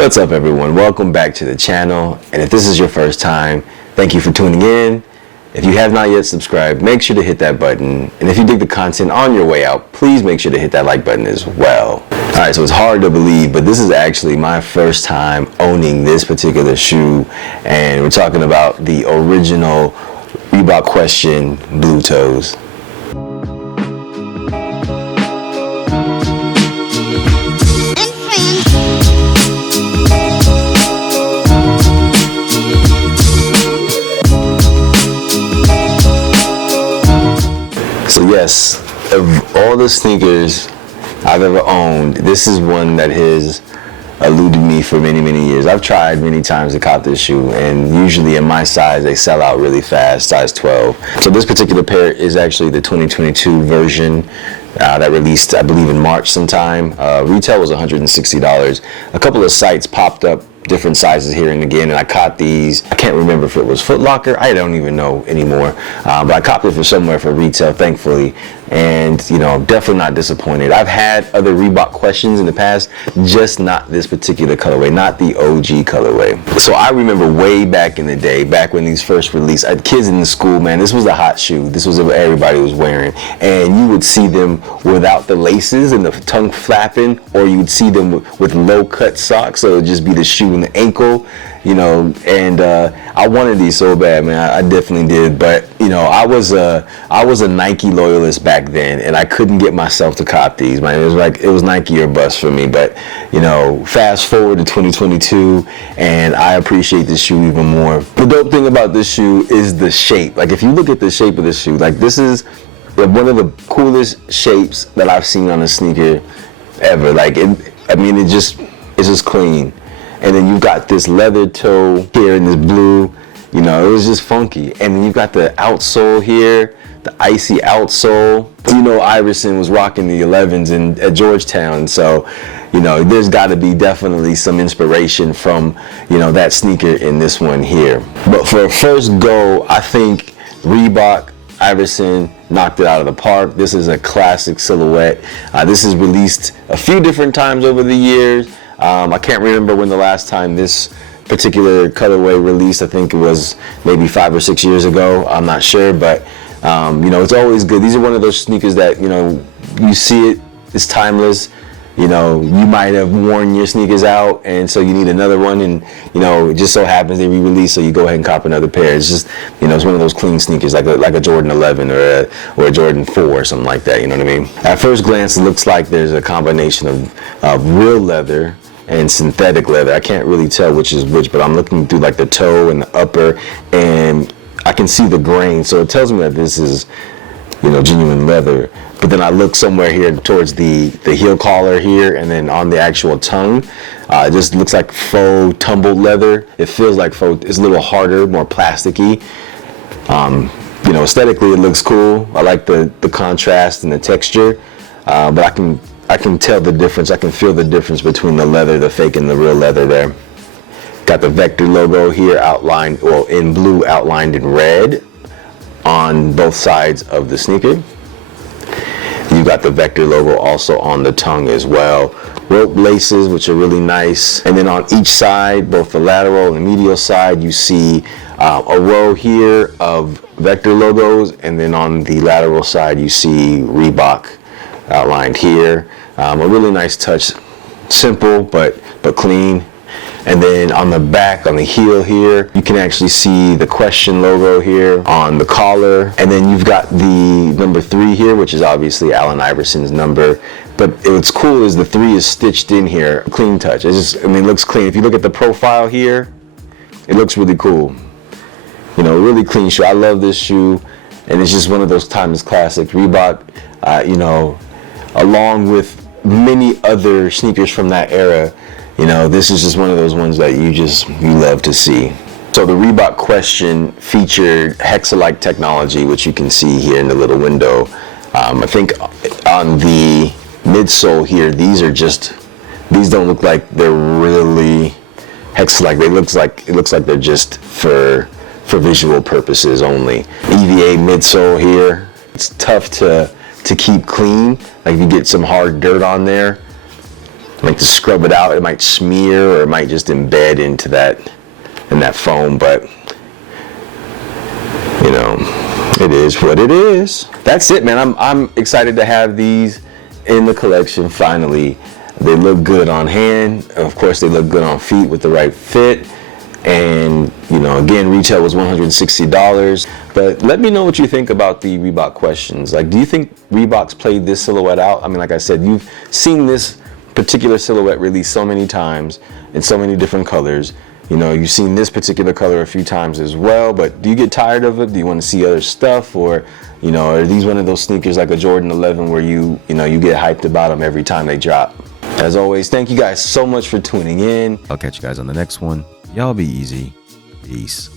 What's up, everyone? Welcome back to the channel, and if this is your first time, thank you for tuning in. If you have not yet subscribed, make sure to hit that button, and if you dig the content on your way out, please make sure to hit that like button as well. Alright, so it's hard to believe, but this is actually my first time owning this particular shoe, and we're talking about the original Reebok Question Blue Toes. So yes, of all the sneakers I've ever owned, this is one that has eluded me for many years. I've tried many times to cop this shoe, and usually in my size they sell out really fast, size 12. So this particular pair is actually the 2022 version that released, I believe, in March sometime. Retail was $160. A couple of sites popped up different sizes here and again, and I caught these. I can't remember if it was Foot Locker, I don't even know anymore, but I copped it for somewhere for retail, thankfully, and you know, definitely not disappointed. I've had other Reebok Questions in the past, just not this particular colorway, not the OG colorway. So I remember way back in the day, back when these first released, I had kids in the school, man, this was the hot shoe. This was what everybody was wearing, and you would see them without the laces and the tongue flapping, or you would see them with low cut socks, so it would just be the shoe and the ankle, you know. And I wanted these so bad, man. I definitely did, but you know, I was a Nike loyalist back then, and I couldn't get myself to cop these, man. It was Nike or bust for me. But you know, fast forward to 2022, and I appreciate this shoe even more. The dope thing about this shoe is the shape. Like, if you look at the shape of the shoe, like, this is one of the coolest shapes that I've seen on a sneaker ever. Like, it's just clean. And then you've got this leather toe here in this blue, you know, it was just funky. And then you've got the outsole here, the icy outsole. You know, Iverson was rocking the 11s at Georgetown, so you know, there's got to be definitely some inspiration from, you know, that sneaker in this one here. But for a first go, I think Reebok Iverson knocked it out of the park. This is a classic silhouette. This is released a few different times over the years. I can't remember when the last time this particular colorway released. I think it was maybe 5 or 6 years ago. I'm not sure, but you know, it's always good. These are one of those sneakers that, you know, you see it, it's timeless. You know, you might have worn your sneakers out, and so you need another one, and you know, it just so happens they re-release, so you go ahead and cop another pair. It's just, you know, it's one of those clean sneakers, like a Jordan 11 or a Jordan 4 or something like that. You know what I mean? At first glance, it looks like there's a combination of real leather and synthetic leather. I can't really tell which is which, but I'm looking through like the toe and the upper, and I can see the grain, so it tells me that this is, you know, genuine leather. But then I look somewhere here towards the heel collar here, and then on the actual tongue, it just looks like faux tumbled leather. It feels like faux. It's a little harder, more plasticky. You know, aesthetically it looks cool. I like the contrast and the texture, but I can tell the difference. I can feel the difference between the leather, the fake, and the real leather there. Got the Vector logo here outlined, well, in blue, outlined in red on both sides of the sneaker. You got the Vector logo also on the tongue as well. Rope laces, which are really nice. And then on each side, both the lateral and the medial side, you see a row here of Vector logos, and then on the lateral side, you see Reebok outlined here. A really nice touch, simple but clean. And then on the back, on the heel here, you can actually see the Question logo here on the collar. And then you've got the number 3 here, which is obviously Allen Iverson's number. But what's cool is the 3 is stitched in here. Clean touch. It's just, I mean, it looks clean. If you look at the profile here, it looks really cool. You know, really clean shoe. I love this shoe, and it's just one of those timeless classics. Reebok, you know, along with many other sneakers from that era, you know, this is just one of those ones that you love to see. So the Reebok Question featured Hexa-like technology, which you can see here in the little window. I think on the midsole here, these don't look like they're really Hexa-like. It looks like they're just for visual purposes only. EVA midsole here. It's tough to keep clean. Like, if you get some hard dirt on there, Like to scrub it out, it might smear or it might just embed into that foam, but you know, it is what it is. That's it, man. I'm excited to have these in the collection finally. They look good on hand. Of course, they look good on feet with the right fit. And, you know, again, retail was $160. But let me know what you think about the Reebok questions. Like, do you think Reebok's played this silhouette out? I mean, like I said, you've seen this particular silhouette released so many times in so many different colors. You know, you've seen this particular color a few times as well, but do you get tired of it? Do you want to see other stuff? Or, you know, are these one of those sneakers like a Jordan 11 where you get hyped about them every time they drop? As always, thank you guys so much for tuning in. I'll catch you guys on the next one. Y'all be easy. Peace.